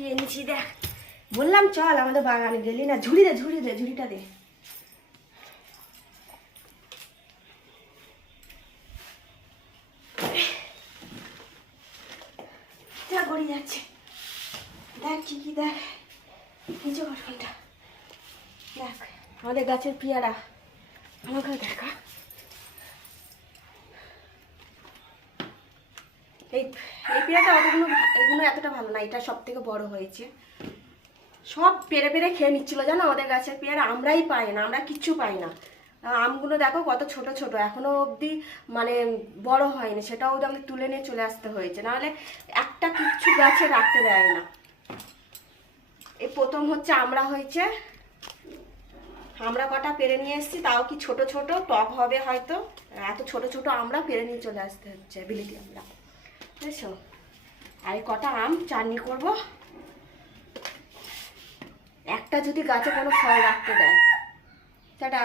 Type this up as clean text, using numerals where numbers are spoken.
কি এনেছি দেখ, বললাম চল আমাদের বাগানে, গেলি না। ঝুড়ি দে, ঝুড়ি দে, ঝুড়িটা দে। যা গড়িয়ে যাচ্ছে, দেখ কি কি, দেখ নিচে ঘটনটা দেখ, আমাদের গাছের পেয়ারা। আমাকে দেখা, এই এই পেয়ারাটা অতগুলো, এগুলো এতটা ভালো না, এটা সব থেকে বড় হয়েছে। সব পেরে পেরে খেয়ে নিচ্ছিল জানো আমাদের গাছের পেয়ারা, আমরাই পাই না, আমরা কিচ্ছু পাই না। আমগুলো দেখো কত ছোট ছোট, এখনো অবধি মানে বড় হয়নি, সেটাও আমাদের তুলে নিয়ে চলে আসতে হয়েছে, নাহলে একটা কিচ্ছু গাছে রাখতে দেয় না। এই প্রথম হচ্ছে আমরা হয়েছে, আমরা কটা পেরে নিয়ে এসেছি, তাও কি ছোট ছোট, টক হবে হয়তো, এত ছোট ছোট আমরা পেরে নিয়ে চলে আসতে হচ্ছে, বিলিতি আমরা, বুঝেছো। আর এই কটা আম চাটনি করব, একটা যদি গাছে কোনো ফল রাখতে দেয়। টাটা।